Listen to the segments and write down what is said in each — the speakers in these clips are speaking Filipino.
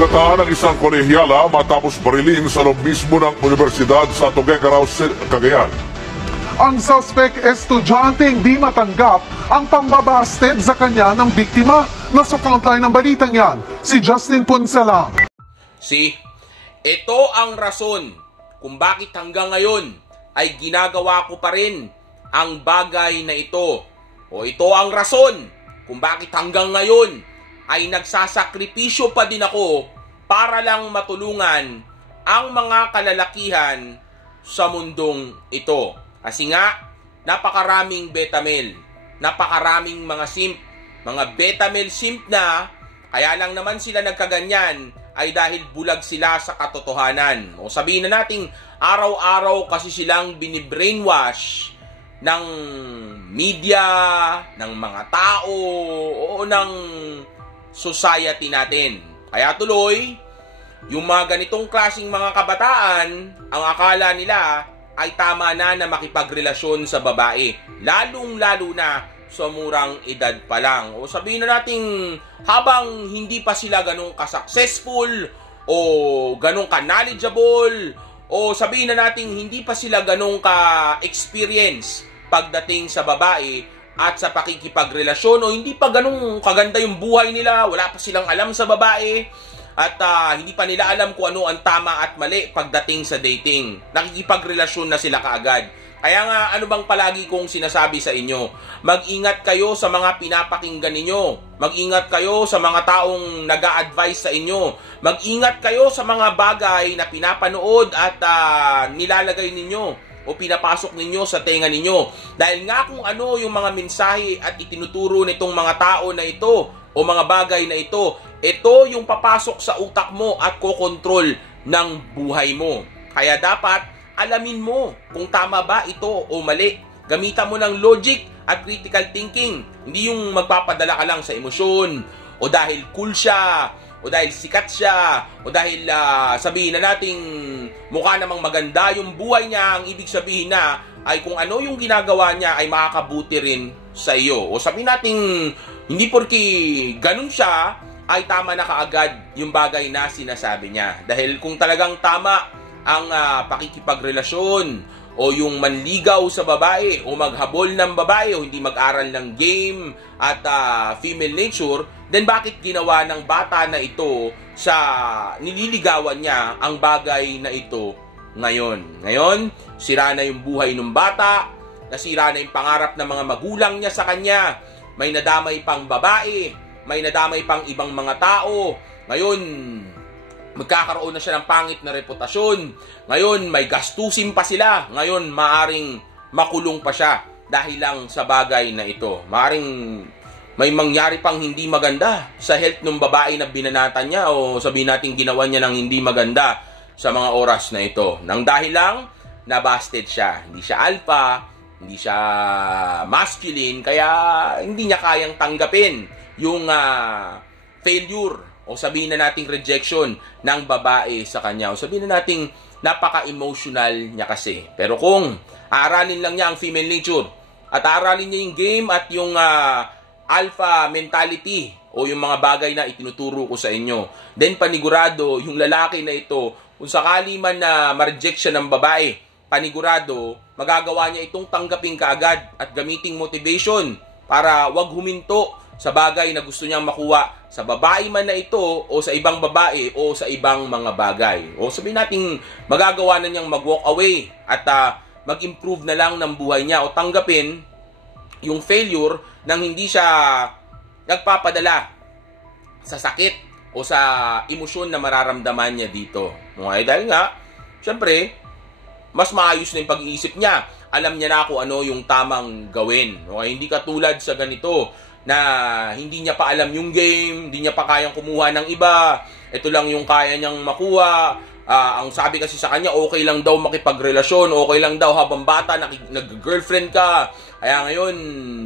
Sugatan ng isang kolehyala matapos barilin sa loob mismo ng universidad sa Tuguegarao, Cagayan. Ang suspect estudyanteng di matanggap ang pambabasted sa kanya ng biktima. Nasa frontline ng balitang yan, si Justin Punsalang. Ito ang rason kung bakit hanggang ngayon ay ginagawa ko pa rin ang bagay na ito. O ito ang rason kung bakit hanggang ngayon ay nagsasakripisyo pa din ako para lang matulungan ang mga kalalakihan sa mundong ito. Kasi nga, napakaraming beta male, napakaraming mga simp, mga beta male simp na, kaya lang naman sila nagkaganyan ay dahil bulag sila sa katotohanan. O sabihin na nating araw-araw kasi silang binibrainwash ng media, ng mga tao, o ng society natin. Kaya tuloy, yung mga ganitong klaseng mga kabataan, ang akala nila ay tama na makipagrelasyon sa babae. Lalong-lalo na sa murang edad pa lang. O sabihin na natin, habang hindi pa sila ganun ka-successful, o ganun ka-knowledgeable, o sabihin na natin, hindi pa sila ganun ka-experience pagdating sa babae, at sa pakikipagrelasyon, o hindi pa ganun kaganda yung buhay nila, wala pa silang alam sa babae, at hindi pa nila alam kung ano ang tama at mali pagdating sa dating. Nakikipagrelasyon na sila kaagad. Kaya nga, ano bang palagi kong sinasabi sa inyo? Mag-ingat kayo sa mga pinapakinggan ninyo. Mag-ingat kayo sa mga taong nag-a-advise sa inyo. Mag-ingat kayo sa mga bagay na pinapanood at nilalagay ninyo o pinapasok ninyo sa tenga ninyo. Dahil nga kung ano yung mga mensahe at itinuturo nitong mga tao na ito o mga bagay na ito yung papasok sa utak mo at kokontrol ng buhay mo. Kaya dapat alamin mo kung tama ba ito o mali. Gamitan mo ng logic at critical thinking. Hindi yung magpapadala ka lang sa emosyon o dahil cool siya o dahil sikat siya, o dahil sabihin na nating mukha namang maganda yung buhay niya, ang ibig sabihin na ay kung ano yung ginagawa niya ay makakabuti rin sa iyo. O sabihin nating hindi porki ganun siya, ay tama na kaagad yung bagay na sinasabi niya. Dahil kung talagang tama ang pakikipagrelasyon, o yung manligaw sa babae, o maghabol ng babae, o hindi mag-aral ng game at female nature, then bakit ginawa ng bata na ito sa nililigawan niya ang bagay na ito ngayon? Ngayon, sira na yung buhay ng bata, nasira na yung pangarap ng mga magulang niya sa kanya, may nadamay pang babae, may nadamay pang ibang mga tao. Ngayon, magkakaroon na siya ng pangit na reputasyon. Ngayon, may gastusin pa sila. Ngayon, maaring makulong pa siya dahil lang sa bagay na ito. Maaring may mangyari pang hindi maganda sa health ng babae na binanatan niya, o sabihin natin ginawa niya ng hindi maganda sa mga oras na ito. Nang dahil lang, nabasted siya. Hindi siya alpha, hindi siya masculine, kaya hindi niya kayang tanggapin yung failure, o sabihin na nating rejection ng babae sa kanya, o sabihin na nating napaka-emotional niya kasi. Pero kung aaralin lang niya ang female nature, at aaralin niya yung game at yung alpha mentality, o yung mga bagay na itinuturo ko sa inyo, then panigurado yung lalaki na ito, kung sakali man na ma-reject siya ng babae, panigurado magagawa niya itong tanggapin kaagad at gamiting motivation para wag huminto sa bagay na gusto niyang makuha sa babae man na ito, o sa ibang babae, o sa ibang mga bagay. O sabihin natin, magagawa na niyang mag-walk away at mag-improve na lang ng buhay niya, o tanggapin yung failure nang hindi siya nagpapadala sa sakit o sa emosyon na mararamdaman niya dito. Okay, dahil nga, syempre, mas maayos na yung pag-iisip niya. Alam niya na kung ano yung tamang gawin. Okay, hindi katulad sa ganito, na hindi niya pa alam yung game, hindi niya pa kayang kumuha ng iba, ito lang yung kaya niyang makuha. Ang sabi kasi sa kanya, okay lang daw makipagrelasyon, okay lang daw habang bata, nag-girlfriend ka. Kaya ngayon,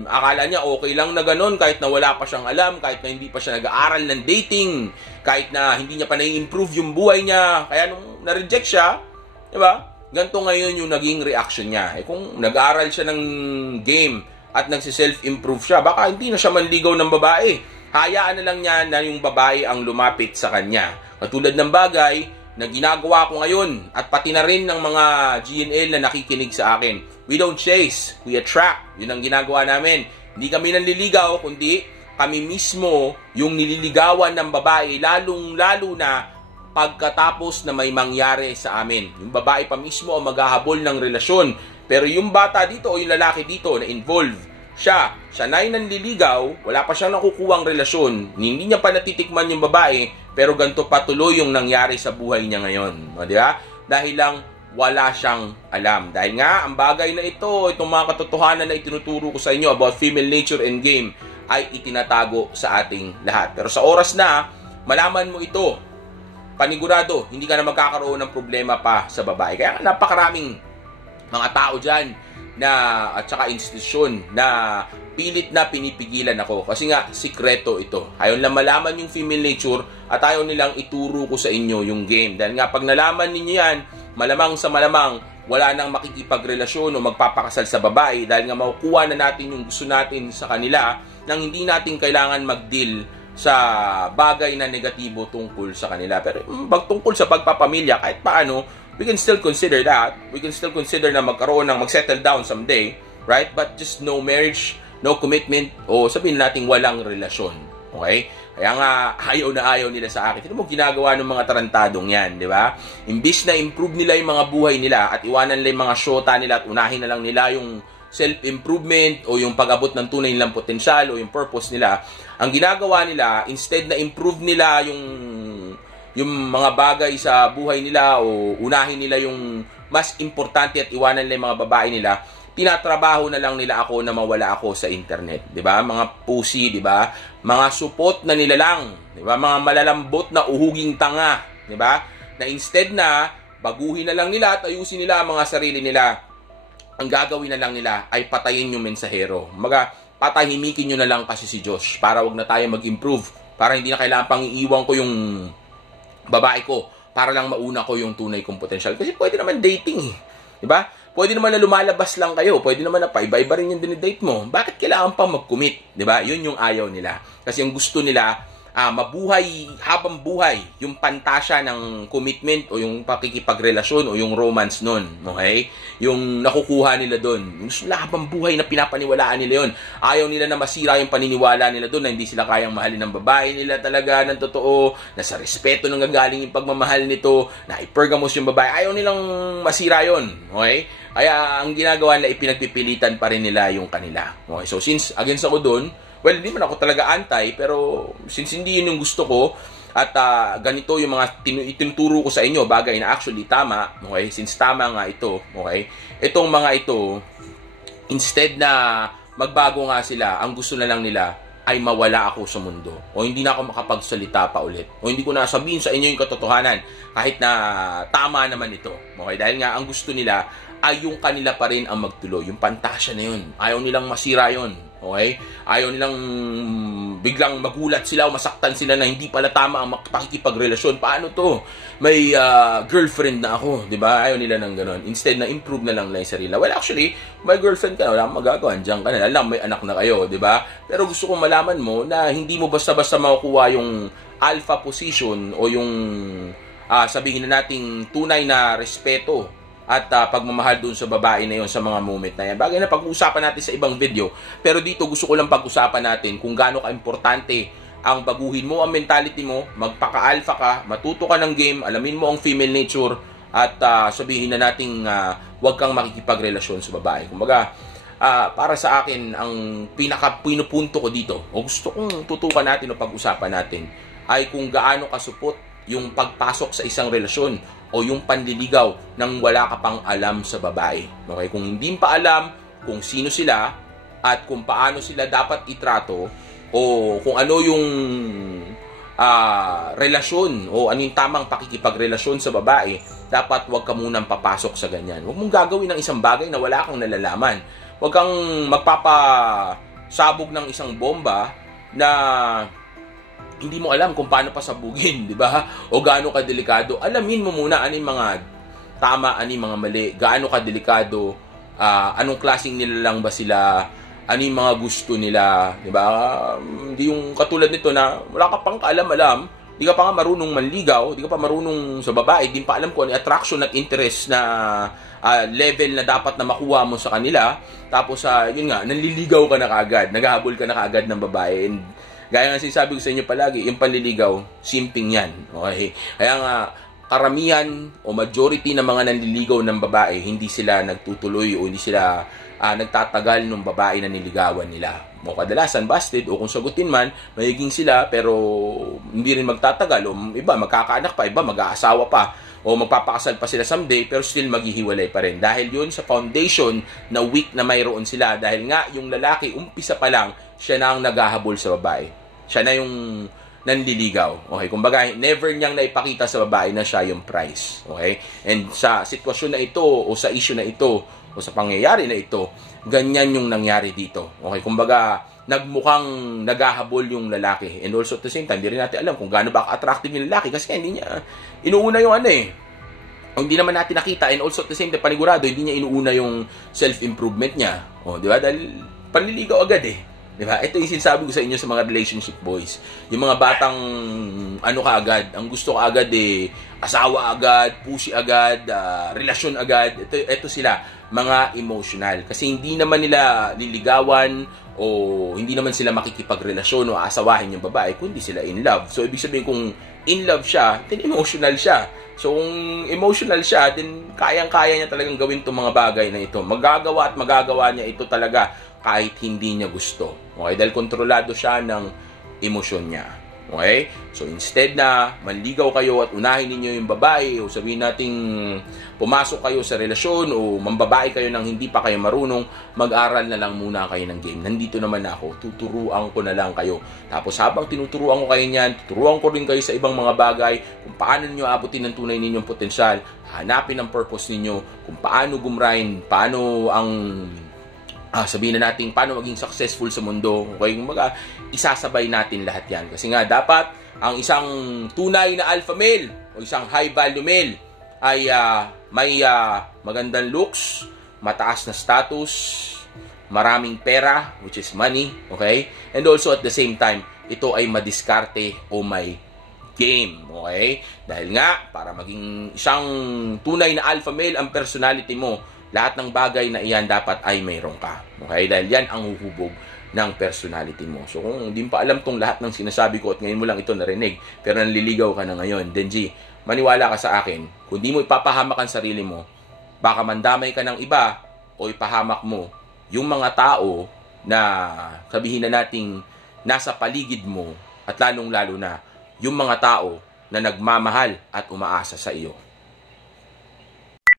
akala niya okay lang na ganun, kahit na wala pa siyang alam, kahit na hindi pa siya nag-aaral ng dating, kahit na hindi niya pa na-improve yung buhay niya. Kaya nung na-reject siya, diba? Ganito ngayon yung naging reaction niya. Kung nag-aaral siya ng game, at nagsi-self-improve siya, baka hindi na siya manligaw ng babae. hayaan na lang niya na yung babae ang lumapit sa kanya. Katulad ng bagay na ginagawa ko ngayon at pati na rin ng mga GNL na nakikinig sa akin. We don't chase, we attract. Yun ang ginagawa namin. Hindi kami nanliligaw, kundi kami mismo yung nililigawan ng babae, lalong-lalo na pagkatapos na may mangyari sa amin. Yung babae pa mismo ang maghahabol ng relasyon. Pero yung bata dito o yung lalaki dito na involved, siya na yung nanliligaw, wala pa siyang nakukuhang relasyon, hindi niya pa natitikman yung babae, pero ganito patuloy yung nangyari sa buhay niya ngayon. O, di ba? Dahil lang wala siyang alam. Dahil nga, ang bagay na ito, itong mga katotohanan na itinuturo ko sa inyo about female nature and game, ay itinatago sa ating lahat. Pero sa oras na malaman mo ito, panigurado, hindi ka na magkakaroon ng problema pa sa babae. Kaya napakaraming mga tao dyan na, at saka institusyon na pilit na pinipigilan ako. Kasi nga, sikreto ito. Ayaw lang malaman yung female nature at ayaw nilang ituro ko sa inyo yung game. Dahil nga, pag nalaman ninyo yan, malamang sa malamang, wala nang makikipagrelasyon o magpapakasal sa babae dahil nga makukuha na natin yung gusto natin sa kanila nang hindi natin kailangan mag-deal sa bagay na negatibo tungkol sa kanila. Pero tungkol sa pagpapamilya, kahit paano, we can still consider that. We can still consider na magkaroon ng mag-settle down someday, right? But just no marriage, no commitment, o sabihin natin walang relasyon. Okay? Kaya nga, ayaw na ayaw nila sa akin. Tignan mo ginagawa ng mga tarantadong yan, di ba? Imbis na improve nila yung mga buhay nila at iwanan nila yung mga syota nila at unahin na lang nila yung self-improvement o yung pag-abot ng tunay nilang potensyal o yung purpose nila, ang ginagawa nila, instead na improve nila yung mga bagay sa buhay nila o unahin nila yung mas importante at iwanan nila yung mga babae nila, tinatrabaho na lang nila ako na mawala ako sa internet, 'di ba? Mga pusi, 'di ba? Mga supot na nilalang, 'di ba? Mga malalambot na uhuging tanga, 'di ba? Na instead na baguhin na lang nila at ayusin nila ang mga sarili nila, ang gagawin na lang nila ay patayin yung mensahero. Mga patahimikin nyo na lang kasi si Josh para wag na tayo mag-improve, para hindi na kailangan pang iiwan ko yung babae ko para lang mauna ko yung tunay kong potensyal. Kasi pwede naman dating, 'di ba? Pwede naman na lumalabas lang kayo. Pwede naman na paiba-iba rin yung dinidate mo. Bakit kailangan pang mag-commit? 'Di ba? Yun yung ayaw nila. Kasi yung gusto nila, mabuhay habang buhay yung pantasya ng commitment o yung pakikipagrelasyon o yung romance nun. Okay? Yung nakukuha nila doon. Yung gusto nila habang buhay na pinapaniwalaan nila yun. Ayaw nila na masira yung paniniwala nila doon na hindi sila kayang mahalin ng babae nila talaga ng totoo, na sa respeto nang gagaling yung pagmamahal nito, na ipergamos yung babae. Ayaw nilang masira yun. Okay? Kaya ang ginagawa nila, ipinagpipilitan pa rin nila yung kanila. Okay? So since against ako doon, well, hindi man ako talaga anti, pero since hindi yun yung gusto ko, at ganito yung mga itinuturo ko sa inyo, bagay na actually tama, okay? Since tama nga ito, okay? Itong mga ito, instead na magbago nga sila, ang gusto na lang nila ay mawala ako sa mundo. O hindi na ako makapagsalita pa ulit. O hindi ko na sabihin sa inyo yung katotohanan, kahit na tama naman ito. Okay? Dahil nga ang gusto nila ay yung kanila pa rin ang magtuloy. Yung pantasya na yun. Ayaw nilang masira yun. Okay? Ayaw nilang biglang magulat sila o masaktan sila na hindi pala tama ang pakikipagrelasyon. Paano to? May girlfriend na ako, di ba? Ayaw nila ng ganon. Instead na improve na lang yung sarili. Well, actually, may girlfriend ka na, wala kang magagawa. Diyan ka na, alam, may anak na kayo, di ba? Pero gusto kong malaman mo na hindi mo basta-basta makukuha yung alpha position o yung sabihin na nating tunay na respeto at pagmamahal dun sa babae na yon sa mga moment na yan. Bagay na pag-uusapan natin sa ibang video. Pero dito gusto ko lang pag-usapan natin kung gaano ka-importante ang baguhin mo ang mentality mo, magpaka-alpha ka, matuto ka ng game, alamin mo ang female nature, at sabihin na nating huwag kang makikipagrelasyon sa babae. Kumbaga, para sa akin, ang pinaka-pinupunto ko dito, o gusto kong tutukan natin o pag-usapan natin, ay kung gaano kasupot yung pagpasok sa isang relasyon o yung panliligaw nang wala ka pang alam sa babae. Okay? Kung hindi pa alam kung sino sila at kung paano sila dapat itrato o kung ano yung relasyon o ano yung tamang pakikipagrelasyon sa babae, dapat wag ka munang papasok sa ganyan. Huwag mong gagawin ng isang bagay na wala kang nalalaman. Huwag kang magpapasabog ng isang bomba na hindi mo alam kung paano pasabugin, di ba? O gaano kadelikado. Alamin mo muna ano yung mga tama, ano yung mga mali, gaano kadelikado, anong klaseng nilalang ba sila, ano yung mga gusto nila, di ba? Hindi yung katulad nito na wala ka pang kaalam-alam, di ka pa nga marunong manligaw, di ka pa marunong sa babae, di pa alam ko ano attraction at interest na level na dapat na makuha mo sa kanila. Tapos, yun nga, nanliligaw ka na kaagad, naghahabol ka na kaagad ng babae. And gaya nga sinasabi ko sa inyo palagi, yung panliligaw, simping yan. Okay? Kaya nga, karamihan o majority ng mga nanliligaw ng babae, hindi sila nagtutuloy o hindi sila nagtatagal ng babae na niligawan nila. O kadalasan busted o kung sagutin man, mayiging sila pero hindi rin magtatagal o iba magkakaanak pa, iba mag-aasawa pa o magpapakasal pa sila someday pero still maghihiwalay pa rin. Dahil yun sa foundation na weak na mayroon sila. Dahil nga yung lalaki, umpisa pa lang, siya na ang naghahabol sa babae. Siya na yung nanliligaw. Okay? Kumbaga, never niyang naipakita sa babae na siya yung prize. Okay? And sa sitwasyon na ito o sa issue na ito o sa pangyayari na ito, ganyan yung nangyari dito. Okay? Kumbaga, nagmukhang naghahabol yung lalaki. And also at the same time, hindi rin natin alam kung gaano ba attractive yung lalaki kasi hindi niya inuuna yung hindi naman natin nakita. And also at the same time, panigurado, hindi niya inuuna yung self-improvement niya. O, di ba? Dahil panliligaw agad Diba? Ito yung sinasabi ko sa inyo sa mga relationship boys. Yung mga batang kaagad, ang gusto ka agad asawa agad, pusi agad, relasyon agad. Ito sila, mga emotional. Kasi hindi naman nila liligawan o hindi naman sila makikipagrelasyon o asawahin yung babae, kundi sila in love. So, ibig sabihin kung in love siya, then emotional siya. So, kung emotional siya, then kayang-kaya niya talagang gawin itong mga bagay na ito. Magagawa at magagawa niya ito talaga kahit hindi niya gusto. Okay? Dahil kontrolado siya ng emosyon niya. Okay? So, instead na manligaw kayo at unahin ninyo yung babae o sabihin nating pumasok kayo sa relasyon o mambabae kayo nang hindi pa kayo marunong, mag-aral na lang muna kayo ng game. Nandito naman ako, tuturuan ko na lang kayo. Tapos habang tinuturuan ko kayo niyan, tuturuan ko rin kayo sa ibang mga bagay, kung paano niyo abutin ang tunay ninyong potensyal, hanapin ang purpose ninyo, kung paano gumrain, paano ang sabihin na natin paano maging successful sa mundo. Okay, kumbaga isasabay natin lahat yan. Kasi nga dapat ang isang tunay na alpha male o isang high value male ay may magandang looks, mataas na status, maraming pera, which is money, okay? And also at the same time, ito ay madiskarte o may game, okay? Dahil nga, para maging isang tunay na alpha male ang personality mo, lahat ng bagay na iyan dapat ay mayroon ka. Okay? Dahil yan ang huhubog ng personality mo. So kung hindi pa alam tong lahat ng sinasabi ko at ngayon mo lang ito narinig, pero nanliligaw ka na ngayon, then maniwala ka sa akin, kung di mo ipapahamak ang sarili mo, baka mandamay ka ng iba o ipahamak mo yung mga tao na sabihin na nating nasa paligid mo at lalong-lalo na yung mga tao na nagmamahal at umaasa sa iyo.